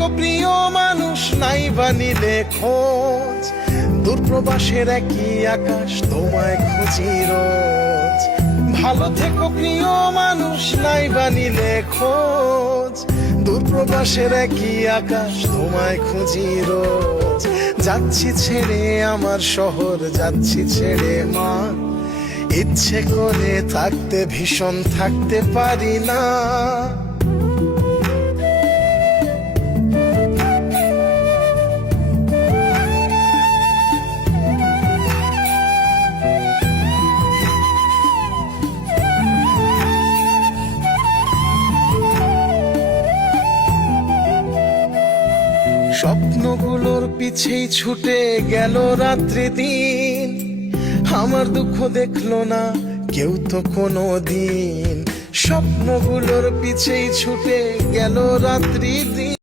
থেকো প্রিয় মানুষ, নাই বানিলে খোঁজ, দূরপ্রবাসের একই আকাশ তোমায় খুঁজি রোজ। ভালো থেকো প্রিয় মানুষ, নাই বানিলে খোঁজ, দূরপ্রবাসের একই আকাশ তোমায় খুঁজি রোজ। যাচ্ছি ছেড়ে আমার শহর, যাচ্ছি ছেড়ে মা, ইচ্ছে করে থাকতে ভীষণ থাকতে পারি না। স্বপ্নগুলোর পিছেই ছুটে গেল রাত্রি দিন, আমার দুঃখ দেখলো না কেউ তো কোনো দিন। স্বপ্নগুলোর পিছেই ছুটে গেল রাত্রি দিন।